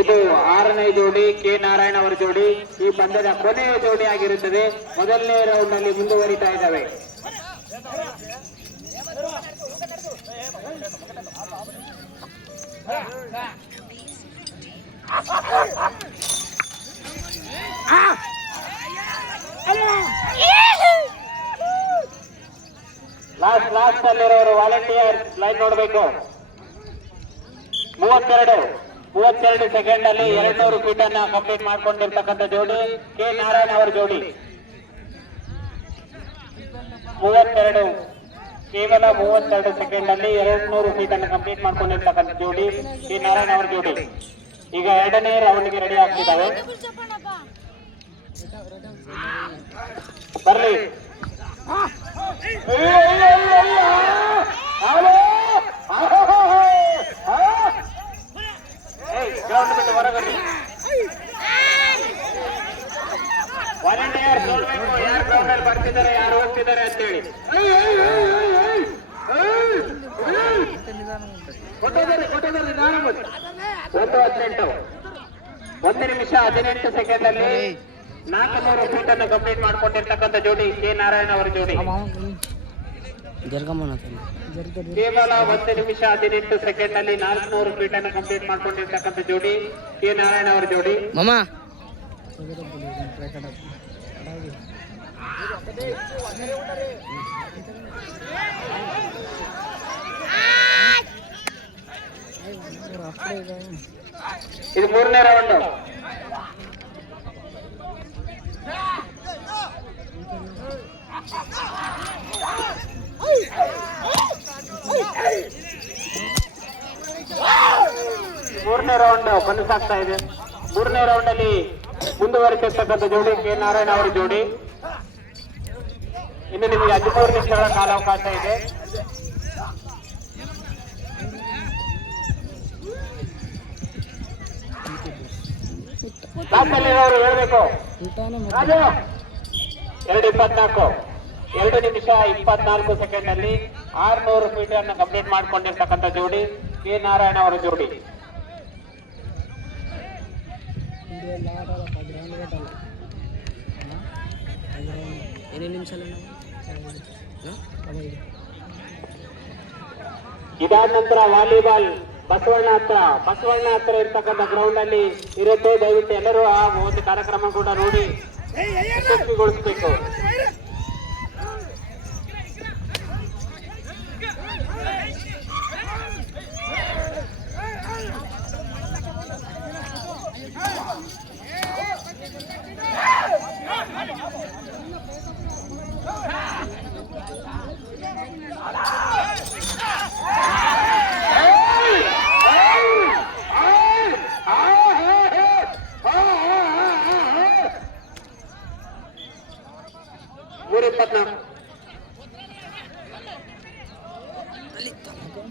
ಇದು 6ನೇ ಜೋಡಿ ಕೆ ನಾರಾಯಣ ಅವರ ಜೋಡಿ ಈ ಪಂದ್ಯದ ಕೊನೆಯ ಜೋಡಿ ಆಗಿರುತ್ತದೆ. ಮೊದಲನೇ ರೌಂಡ್ ನಲ್ಲಿ ಮುಂದುವರಿತಾ ಇದ್ದಾವೆ. ಲಾಸ್ಟ್ ಅಲ್ಲಿರೋರು ವಾಲಂಟಿಯರ್ ಲೈನ್ ನೋಡಬೇಕು. 32 ಸೆಕೆಂಡ್ ಅಲ್ಲಿ 200 ಫೀಟ್ ಅನ್ನ ಕಂಪ್ಲೀಟ್ ಮಾಡ್ಕೊಂಡಿರ್ತಕ್ಕಂಥ ಜೋಡಿ ಕೆ ನಾರಾಯಣ ಅವರ ಜೋಡಿ. 32 ಕೇವಲ 32 ಸೆಕೆಂಡ್ ಅಲ್ಲಿ 200 ಫೀಟ್ ಅನ್ನು ಕಂಪ್ಲೀಟ್ ಮಾಡ್ಕೊಂಡಿರ್ತಕ್ಕಂಥ ಜೋಡಿ ಕೆ ನಾರಾಯಣ ಅವರ ಜೋಡಿ. ಈಗ 2ನೇ ರೌಂಡ್ಗೆ ರೆಡಿ ಆಗ್ತಿದ್ದಾವೆ. ಬರ್ಲಿ ಗ್ರೌಂಡ್ ಬಿಟ್ಟು ಹೊರಗಡೆ ವಾಲಂಟಿಯರ್ ನೋಡ್ಬೇಕು ಯಾರು ಗ್ರೌಂಡ್ ಅಲ್ಲಿ ಬರ್ತಿದ್ದಾರೆ ಯಾರು ಹೋಗ್ತಿದ್ದಾರೆ ಅಂತೇಳಿ. ಒಂದು ನಿಮಿಷ 18 ಸೆಕೆಂಡ್ ಅಲ್ಲಿ 400 ಫೀಟ್ ಅನ್ನು ಕಂಪ್ಲೀಟ್ ಮಾಡ್ಕೊಂಡಿರ್ತಕ್ಕಂಥ ಜೋಡಿ ಕೆ ನಾರಾಯಣ ಅವರ ಜೋಡಿ. ಕೇವಲ 1 ನಿಮಿಷ 18 ಸೆಕೆಂಡ್ ಅಲ್ಲಿ 400 ಫೀಟ್ ಅನ್ನು ಕಂಪ್ಲೀಟ್ ಮಾಡ್ಕೊಂಡಿರ್ತಕ್ಕಂಥ ಜೋಡಿ ಕೆ ನಾರಾಯಣ ಅವರ ಜೋಡಿ. ಇದು 3ನೇ ರೌಂಡ್. ಮೂರನೇ ರೌಂಡ್ ಕೊನೆಸಾಗ್ತಾ ಇದೆ. 3ನೇ ರೌಂಡ್ ಅಲ್ಲಿ ಮುಂದುವರಿಸಿರ್ತಕ್ಕಂಥ ಜೋಡಿ ಕೆ ನಾರಾಯಣ ಅವರ ಜೋಡಿ. ಇನ್ನು ನಿಮಗೆ 13 ನಿಮಿಷಗಳ ಕಾಲಾವಕಾಶ ಇದೆ. ಅವರು ಹೇಳ್ಬೇಕು 2:24 2 ನಿಮಿಷ 24 ಸೆಕೆಂಡ್ ಅಲ್ಲಿ 600 ಫೀಟ್ ಅನ್ನು ಕಂಪ್ಲೀಟ್ ಮಾಡ್ಕೊಂಡಿರ್ತಕ್ಕಂಥ ಜೋಡಿ ಕೆ ನಾರಾಯಣ ಅವರ ಜೋಡಿ. ಇದಾದ ನಂತರ ವಾಲಿಬಾಲ್ ಬಸವಣ್ಣ ಹತ್ರ ಇರ್ತಕ್ಕಂಥ ಗ್ರೌಂಡ್ ಅಲ್ಲಿ ಇರುತ್ತೆ. ದಯವಿಟ್ಟು ಎಲ್ಲರೂ ಆ ಒಂದು ಕಾರ್ಯಕ್ರಮ ಕೂಡ ನೋಡಿ ಯಶಸ್ವಿಗೊಳಿಸಬೇಕು.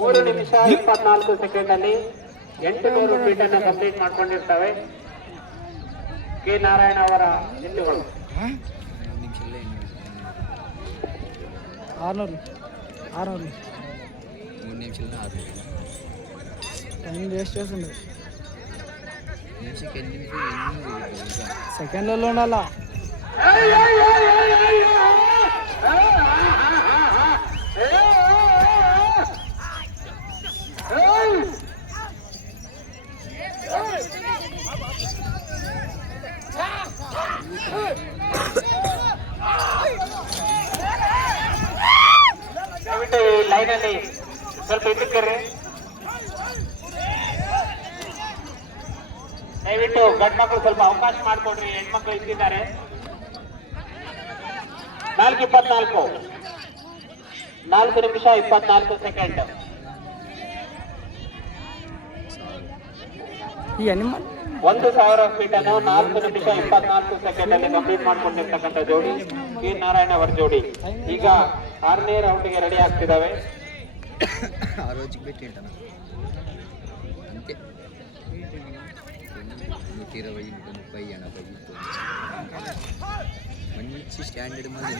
ಮೂರು ನಿಮಿಷ 24 ಸೆಕೆಂಡ್ ಅಲ್ಲಿ 800 ಫೀಟ್ ಅನ್ನು ಕಂಪ್ಲೀಟ್ ಮಾಡ್ಕೊಂಡಿರ್ತವೆ ಕೆ ನಾರಾಯಣ ಅವರ ಎತ್ತುಗಳು. 600 సెకండ్లలో ఉండాలా. ಲೈನ್ ಅಲ್ಲಿ ಸ್ವಲ್ಪ ಇಟ್ಟಿರ್ರಿ. ದಯವಿಟ್ಟು ಗಂಡು ಮಕ್ಕಳು ಸ್ವಲ್ಪ ಅವಕಾಶ ಮಾಡಿಕೊಡ್ರಿ, ಹೆಣ್ಮಕ್ಳು ಇಟ್ಟಿದ್ದಾರೆ. 4:24 4 ನಿಮಿಷ 24 ಸೆಕೆಂಡ್. 1000 ಫೀಟ್ ಅನ್ನು 4 ನಿಮಿಷ 24 ಸೆಕೆಂಡ್ ಅಲ್ಲಿ ಕಂಪ್ಲೀಟ್ ಮಾಡ್ಕೊಂಡಿರ್ತಕ್ಕಂಥ ಜೋಡಿ ಕೆ ನಾರಾಯಣ ಅವರ ಜೋಡಿ. ಈಗ 6ನೇ ರೌಂಡ್ಗೆ ರೆಡಿ ಆಗ್ತಿದ್ದಾವೆ. మంచి స్టాండర్డ్ మంది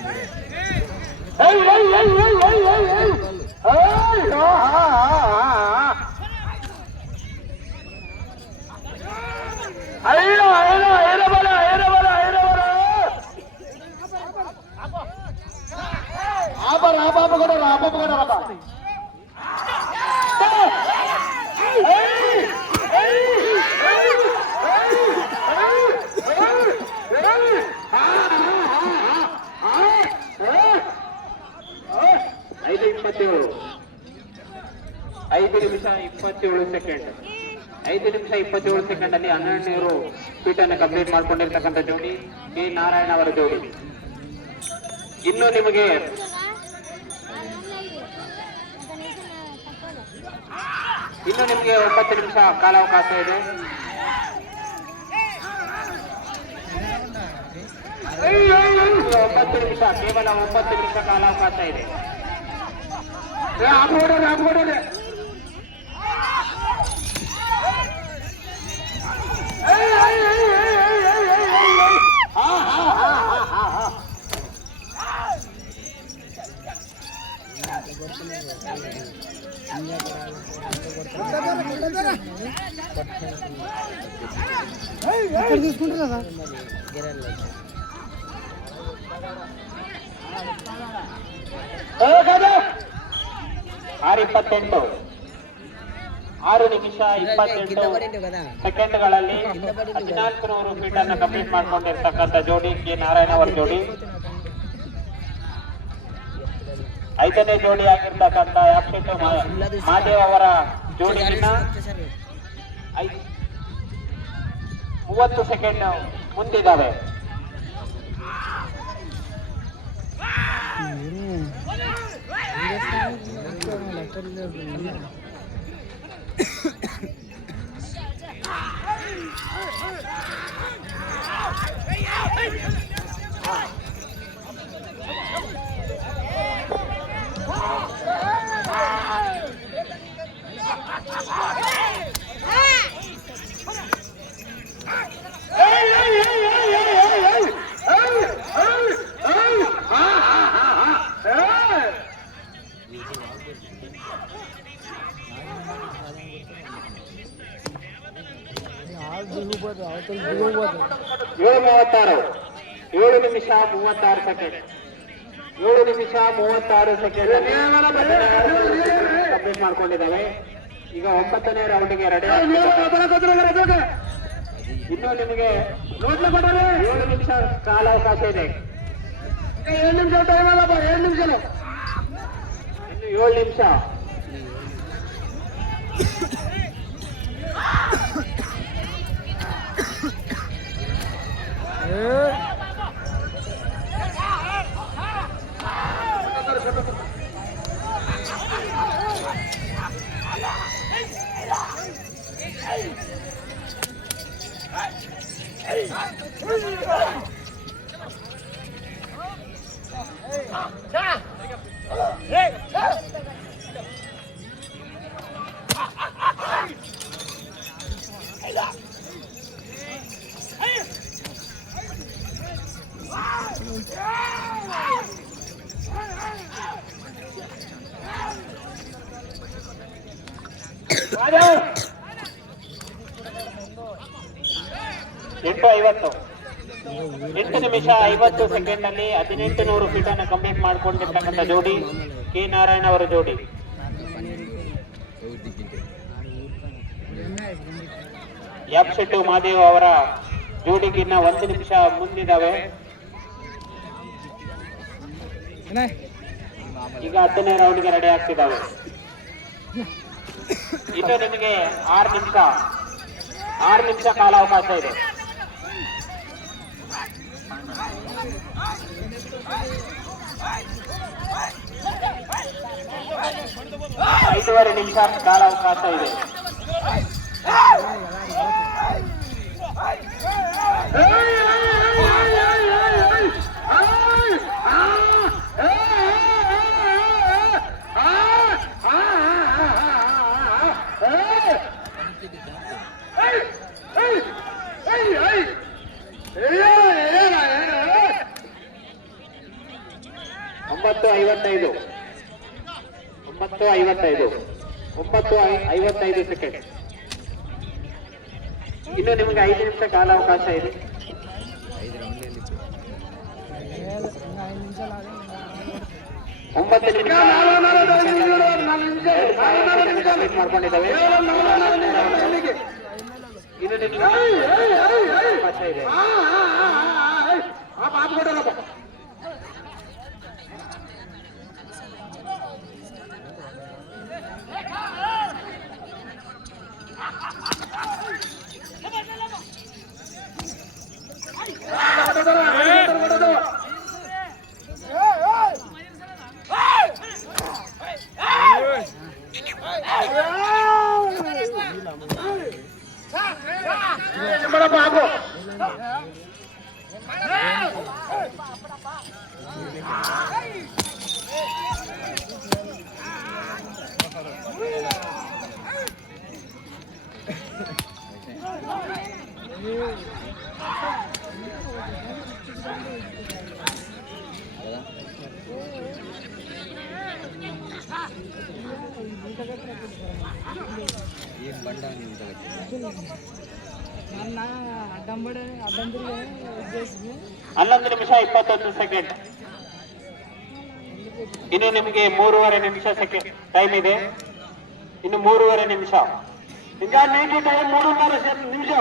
ಐದು 27 5 ನಿಮಿಷ 27 ಸೆಕೆಂಡ್ 5 ನಿಮಿಷ 27 ಸೆಕೆಂಡ್ ಅಲ್ಲಿ 12 ಫೀಟ್ ಅನ್ನು ಕಂಪ್ಲೀಟ್ ಮಾಡ್ಕೊಂಡಿರ್ತಕ್ಕಂಥ ಜೋಡಿ ಕೆ ನಾರಾಯಣ ಅವರ ಜೋಡಿ. ಇನ್ನು ನಿಮಗೆ 9 ನಿಮಿಷ ಕಾಲಾವಕಾಶ ಇದೆ. 9 ನಿಮಿಷ, ಕೇವಲ 9 ನಿಮಿಷ ಕಾಲಾವಕಾಶ ಇದೆ. తీసుకుంటారు కదా 6:28 6 ನಿಮಿಷ 28 ಸೆಕೆಂಡ್ಗಳಲ್ಲಿ 1400 ಫೀಟ್ ಅನ್ನು ಕಂಪ್ಲೀಟ್ ಮಾಡ್ಕೊಂಡಿರ್ತಕ್ಕಂಥ ಜೋಡಿ ಕೆ ನಾರಾಯಣ ಅವರ ಜೋಡಿ. 5ನೇ ಜೋಡಿ ಆಗಿರ್ತಕ್ಕಂಥ ಯಾಪ್ಶೆಟ್ಟು ಮಾದೇವ್ ಅವರ ಜೋಡಿಗಿನ್ನ 30 ಸೆಕೆಂಡ್ ಮುಂದಿದ್ದಾವೆ. ಏಳು 7 ನಿಮಿಷ 36 ಸೆಕೆಂಡ್ 7 ನಿಮಿಷ 36 ಸೆಕೆಂಡ್ ಕಂಪ್ಲೀಟ್ ಮಾಡ್ಕೊಂಡಿದ್ದಾವೆ. ಈಗ 9ನೇ ರೌಂಡ್ಗೆ ರೆಡಿ. ಇನ್ನು ನಿಮಗೆ 7 ನಿಮಿಷ ಕಾಲಾವಕಾಶ ಇದೆ. 7 ನಿಮಿಷ ಟೈಮ್ ಅಲ್ಲಪ್ಪ, 7 ನಿಮಿಷ ಇನ್ನು 7 ನಿಮಿಷ. ಎಂಟು 8 ನಿಮಿಷ 50 ಸೆಕೆಂಡ್ ಅಲ್ಲಿ 1800 ಫೀಟ್ ಅನ್ನು ಕಂಪ್ಲೀಟ್ ಮಾಡ್ಕೊಂಡಿರ್ತಕ್ಕಂಥ ಜೋಡಿ ಕೆ ನಾರಾಯಣ ಅವರ ಜೋಡಿ. ಯಾಪ್ಶೆಟ್ಟು ಮಾದೇವ್ ಅವರ ಜೋಡಿಗಿನ್ನ 1 ನಿಮಿಷ ಮುಂದಿದ್ದಾವೆ. ಈಗ 10ನೇ ರೌಂಡ್ಗೆ ರೆಡಿ ಆಗ್ತಿದ್ದಾವೆ. ಇನ್ನು ನಿಮಗೆ 6 ನಿಮಿಷ ಕಾಲಾವಕಾಶ ಇದೆ. 5.5 ನಿಮಿಷ ಕಾಲಾವಕಾಶ ಇದೆ. ಐವತ್ತೈದು ಸೆಕೆಂಡ್. ಇನ್ನು ನಿಮಗೆ 5 ನಿಮಿಷ ಕಾಲಾವಕಾಶ ಇದೆ. 9 ನಿಮಿಷ ಕಂಪ್ಲೀಟ್ ಮಾಡ್ಕೊಂಡಿದ್ದಾವೆ. ಇನ್ನು ನಿಮಿಷ ಇದೆ. ಏನ್ ಬಂಡ ನೀವು ನನ್ನ ಅಡ್ಡಂಬಡೆ ಅಡ್ಡಂಬರಿಗೆ ಉದ್ದೇಶಿಸಿ 11 ನಿಮಿಷ 21 ಸೆಕೆಂಡ್. ಇನ್ನು ನಿಮಗೆ 3.5 ನಿಮಿಷ ಸೆಕೆಂಡ್ ಟೈಮ್ ಇದೆ. ಇನ್ನು 3.5 ನಿಮಿಷ. ಈಗ ನೀತಿ ಟೈಮ್ 3.5 ನಿಮಿಷ.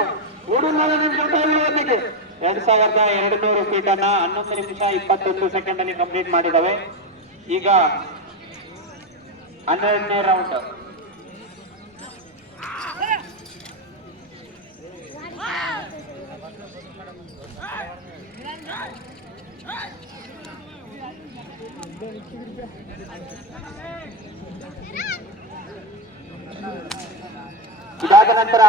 3.5 ನಿಮಿಷ ಟೈಮ್ ಇರೋದಕ್ಕೆ 2200 ಫೀಟ್ ಅನ್ನ 11 ನಿಮಿಷ 21 ಸೆಕೆಂಡ್ ಅಲ್ಲಿ ಕಂಪ್ಲೀಟ್ ಮಾಡಿದಾವೆ. ಈಗ 12ನೇ ರೌಂಡ್. ಇದಾದ ನಂತರ